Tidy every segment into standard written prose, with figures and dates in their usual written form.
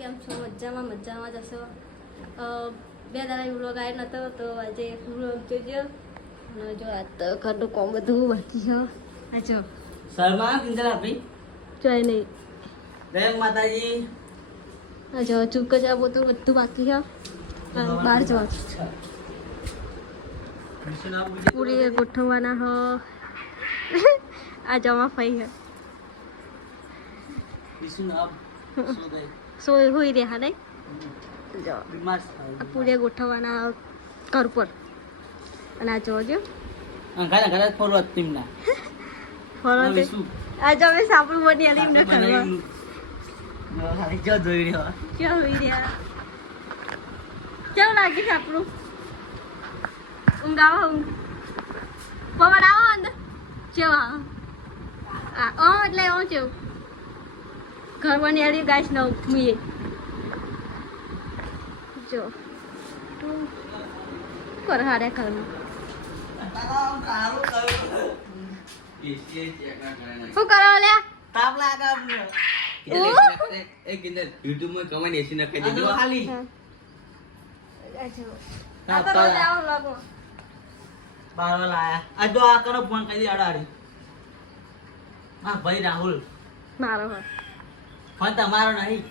કેમ છો? મજામાં જશો. બે દાડા વ્લોગ આવ્યો નતો તો આજે વ્લોગ જોજો. અને જો આ તો ઘરનું કામ બધું બાકી છે. આ જો શર્મા કિંજલ આપી જોઈ નહીં. જય માતાજી. આ જો ચૂક જ બધું બાકી છે. બહાર જવા પૂરી ગોઠવવાના હ. આ જમા ફઈ હે સોય હોઈ રહ્યા નહીં. આ પૂરી ગોઠવવાના ઘર પર. અને આ જોજો આ જો અમે સાપડું બની આલી એમને કરવા ક્યાં હોઈ રહ્યા. કેવું લાગે સાપડું? ઊંઘ આવો ઊંઘ પવન આવો અંદર કેવા એટલે એવું કેવું ઘર બની આલી ગાઈસ ન ઉઠમીએ જો પર હારે ઘરમાં શું કરો લે તાપ લાગે અમને એ કિંજલ YouTube માં કમેન્ટ એસી નાખી દેજો ખાલી આ તો રોજ આવો લાગો બારવા લાયા આ તો આ કરો ફોન કરી અડાડી. હા ભાઈ રાહુલ મારો હોય ફોન તમારો નહીં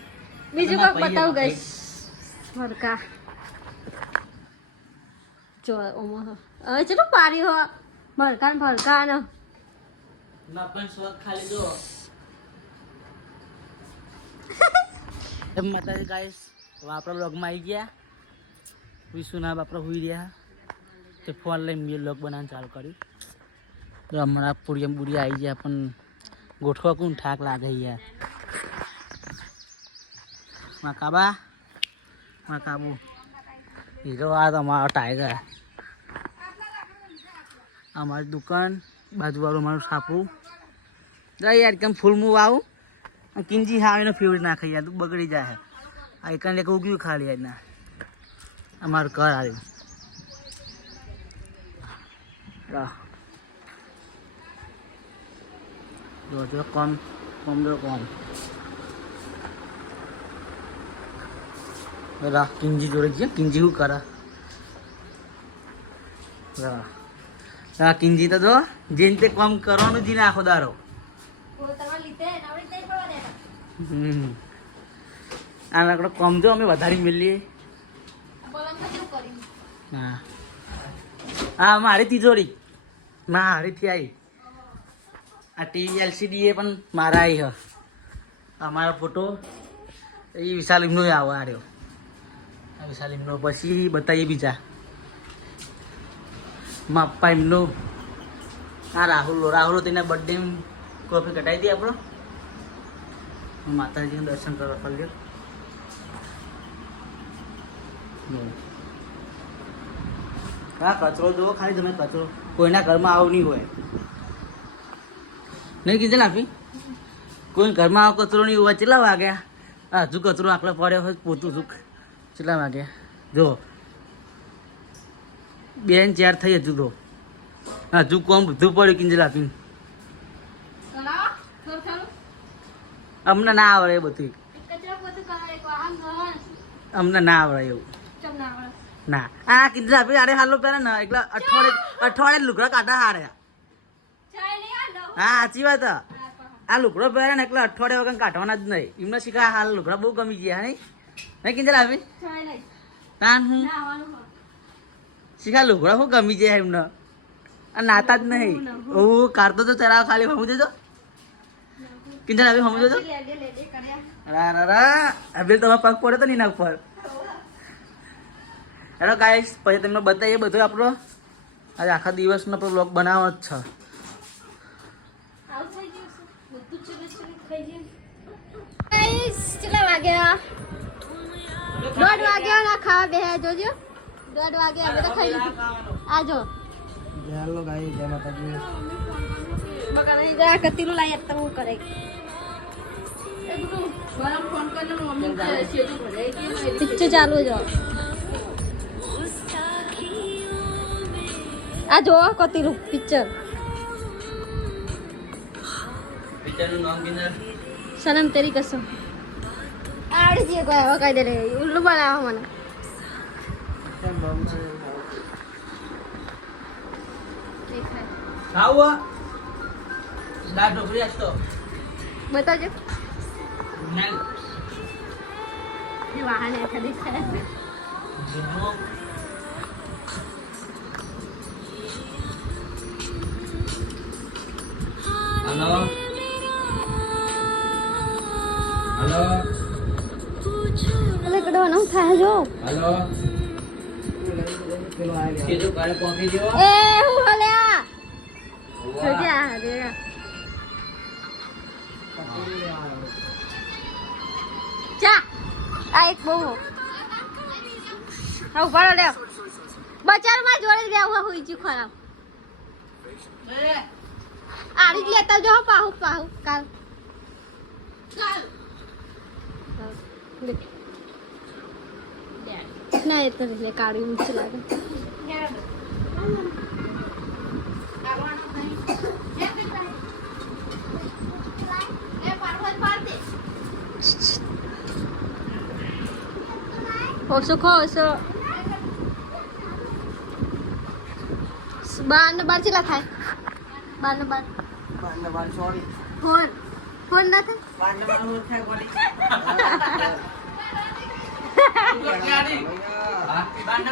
બીજું કોક બતાવું ગઈશ મરકા જો ઓમો હવે ચલો પારી હો મરકા ને ભરકા ને ના પણ સ્વાદ ખાલી જો એમ માતાજી ગાઈસ આપણા બ્લોગમાં આવી ગયા. વિશુના બાપરા હુઈ રહ્યા તે ફોન લઈને મેં બ્લોગ બનાવવાનું ચાલુ કર્યું. તો હમણાં પૂરી બુરી આવી ગયા પણ ગોઠવા કોણ ઠાક લાગે યાર. માં કાબા માં કાબુ હીરો આ તમારો ટાઈગર. અમારી દુકાન બાજુવાળું અમારું સાપરું યાર કેમ ફૂલમું આવું કિંજી હાવીને ફેવરેટ નાખે યાર તું બગડી જાય. આ એક લેක ઉગ્યું ખાલી યાર ના અમારું ઘર આવ્યું. જો કોમ બરા કિંજી જોડે ગયા. કિંજી શું કરે કિંજી તો જો જેને તે કામ કરવાનું જ ને આખો દારો. આ લાકડો કમ જો અમે વધારે મેલીએ. હા હા મારી તિજોરી મારીથી આવી. આ ટીવી LCD એ પણ મારા આવી હ. અમારો ફોટો એ વિશાલ એમનો આવો આર્યો. આ વિશાલ એમનો પછી બતાવીએ બીજા માપ્પા એમનો. આ રાહુલ તેના બર્થડે કોફી કટાવી દઈએ આપણો. માતાજીનું દર્શન કરવા ફર્યો. હા કચરો જુઓ ખાલી તમે કચરો કોઈના ઘરમાં આવું નહીં હોય નહીં કીધે આપી કોઈ ઘરમાં આવો કચરો નહીં હોય. કેટલા વાગ્યા હા હજુ કચરો આટલો પડ્યો હોય પોતું સુખ કેટલા વાગ્યા જો 2 ને 4 થઈ હજુ તો હજુ કોમ બધું પડ્યું કિંજલ આપીને. અમને ના આવડે એ બધું અમને ના આવડે એવું ના. આ કિંજલ આપી આડે હાલો પહેરે ને એટલે અઠવાડિયે લુગડા કાઢા હારે. હા સાચી વાત. આ લુગડો પહેરે ને એટલે અઠવાડિયા વગર કાઢવાના જ નહીં. એમને શીખા હાલ લુગડા બહુ ગમી ગયા નહીં નહીં કિંજલ આપી તાન હું શીખા લુગડા શું ગમી જાય એમને. આ નાતા જ નહીં હું કાઢતો તો ચરાવ ખાલી સમજો તો કિંજલ આપી સમજો તો અબેલ તમારા પગ પડે તો નહીં ના ઉપર. હેલો ગાઈસ પછી તમને બતાવીએ બધું આપણો આજે આખા દિવસનો આપણો બ્લોગ બનાવવાનો જ છે. કેટલા વાગ્યા? 1:30 વાગ્યા ના ખાવા બે જોજો 1:30 વાગે અમે તો ખાઈ લીધું. આ જો હેલો ગાઈસ જય માતાજી. બગાને જા કતીલું લાય તો હું કરે પિક્ચર ચાલુ જો. આ જો કતીલું પિક્ચર પિક્ચરનું નામ કિંજલ સનમ તેરી કસમ. આવડી જે કોઈ હવે કહી દે રે ઉલ્લુ બનાવો મને દેખાય ખાવું દાળ ઢોકળી આજ તો બતાવજો ના એ વાહન એઠા દેખાય જીનો હલો હલો એટલે કડવાનું થાય જો હલો કીધું કાલે પહોંચી જેવો એ હું હલ્યા જોજે આ રે ચા આ એક બહુ હા ઉભાડો લે બજારમાં જોડે જ ગયા હોય જી ખરાબ આડી જ લેતા જો પાહુ પાહુ કાલ ના એ તો લે કાળી ઊંચી લાગે ઓછો ખો ઓછો બાર ને બાર ચેલા થાય બાર ને બાર સોરી ફોન ફોન ના થાય પાંડવાનું થાય કોલી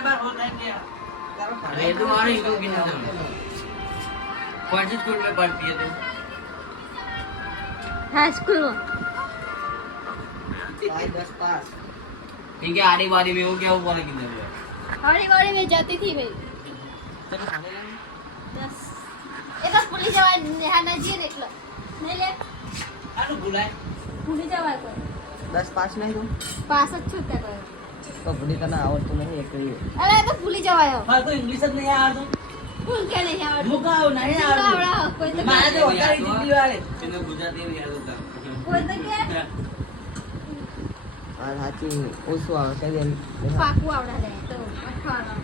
બાર હો થાય કે अरे तो मारो इनको कितना दम कौन सी स्कूल में पढ़ती है तू हाई स्कूल में 10 पास ठीक है आड़ी बारी में हो गया वो वाला कितना हुआ हमारी बारी में जाती थी भाई 10 ये बस पुलिस जवान नेहाना जी देख लो नहीं ले આનું ભૂલાય पुलिस जवान को 10 પાસ નહીં તું पास જ છૂટતા કરો તો ભૂલી તને આવડતું નહીં એક અરે તો પુલિસ જવાયો હા તો ઇંગ્લિશ જ નહીં આવડતું હું કે નહીં આવડતું મુકાવ નહીં આવડા આવડતું કોઈ તો મારે તો વધારે જીતી વાળે तेरे गुजराती में याद होता કોઈ તો કે આ સાચી ઓછું આવે કે પાકું આવડા લે તો અઠવાડા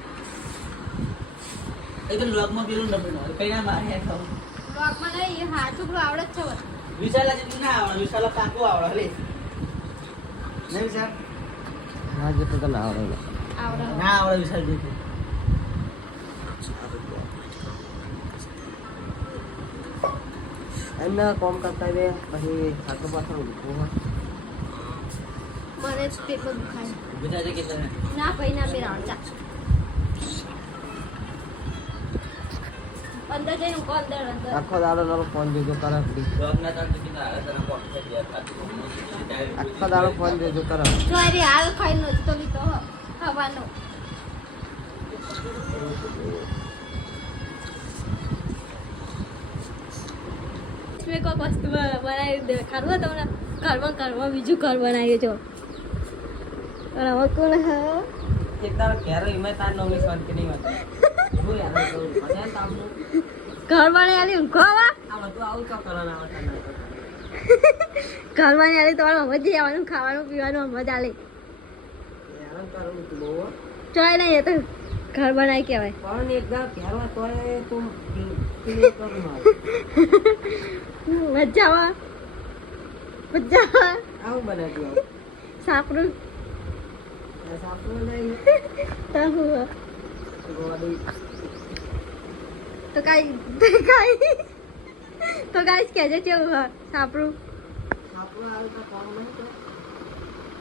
એ તો લોગમાં પેલું નંબર કઈ ના મારે ખાવ લોકમાં નહીં હા છોકરો આવડે જ છે વર વિશાલા જેટલું ના આવડે વિશાલા પાકું આવડે લે નહીં સર હા જેટલું તો ના આવડે આવડે ના આવડે વિશાલ જેટલું એમને કોમ કરતા બે પછી ખાતો પાછળ ઉભું હોય મને જ પેટ દુખાય गुजराती कितना ના ભાઈ ના મેરા ચા અંદર જઈને ઊંઘો, અંદર આખો દાડો તારો ફોન જોજો કરે जॉब ना था कितना आया तेरा कॉल कर दिया खाती को આખો દાડો ફોન જોજો કરે જો અરે હાલ ખાઈ નો તો લીધો ખાવાનો મેં કોઈ વસ્તુ બનાવી દેખાડવું તમને ઘરમાં બીજું ઘર બનાવ્યું છો અને હવે કોણ હે એક તારો ઘેરો એમાં તાર નવની શાંતિ નહીં હોતી શું યાર કરું મજા તામનું ઘર બનાવી ઊંઘો આવા આ બધું આવું તો કરવાના આવતા ઘર બનાવી તમારે મજા આવવાનું ખાવાનું પીવાનું મજા આલે હેરાન કરું તું બહુ ચોય નહીં એ તો ઘર બનાવી કહેવાય પણ એકદમ ઘેરો તોય તું ક્લિયર કરું મારું મજા આવે મજા આવે આવું બનાવી દઉં સાપડું સાપડું નહીં તો હું ગોળી તો કાંઈ તો ગાઈસ કહેજે કેવું હોય સાપડું સાપડું આવે તો કોમ નહીં તો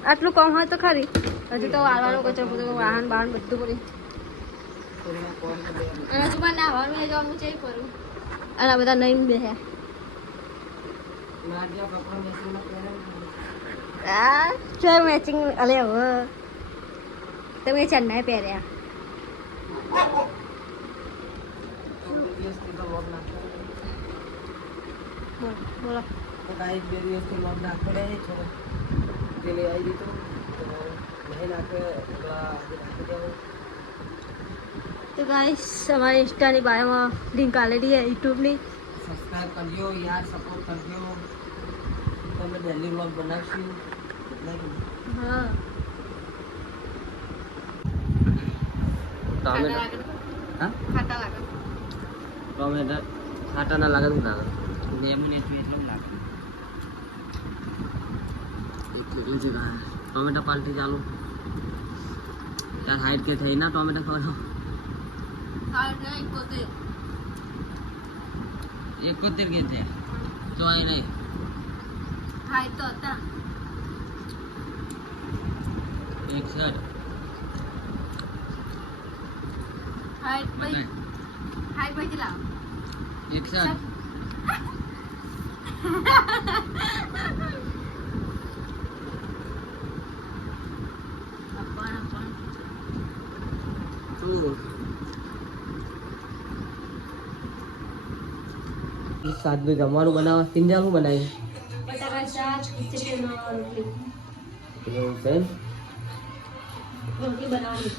આટલું કમ હોય તો ખરી હજુ તો વાળવાનું કચરો બધું વાહન બાહન બધું પડી થોડીના કોમ તો બે અને હજુ મારે નાહવાનું એ જવાનું છે કરું અને આ બધા નહીં બેહ્યા માર જો કપડા મેચિંગમાં પહેરે આ જો મેચિંગ અલે હવે તમે ચન્નાઈ પહેર્યા દિવસથી તો લોક નાખો બોલો તો કાંઈ બે દિવસથી લોક નાખો રે છો પેલી આવી દીધું તો નહીં નાખે એટલે આજે નાખી દેવું તો ગાઈસ અમારી ઇન્સ્ટાની બાયોમાં લિંક આલેલી છે યુટ્યુબની સબસ્ક્રાઇબ કરજો યાર સપોર્ટ કરજો તમે ડેલી વ્લોગ બનાવશું હા ટોમેટો હા ખાટા લાગે ટોમેટો ખાટા ના લાગે ના લેમન એટલું લાગે એટલું જ ટોમેટા પાર્ટી ચાલુ તાર હાઈટ કે થઈ ના ટોમેટા ખાવા 71 કે થયા જોઈ નહીં હાઈટ તો હતા 61 હાઈટ પછી લાવ 61 સાદું જમવાનું બનાવવા પિંજાનું બનાવ્યું બટાકા શાક ચિકન રોટલી એવું છે રોટલી બનાવવાની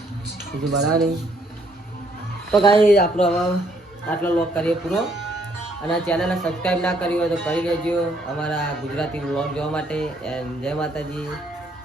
બીજું બનાવવાની તો ગાઈ આપણો હવે આટલો વ્લોગ કરીએ પૂરો અને ચેનલને સબસ્ક્રાઈબ ના કરી હોય તો કરી લેજો અમારા ગુજરાતી વ્લોગ જોવા માટે એન્ડ જય માતાજી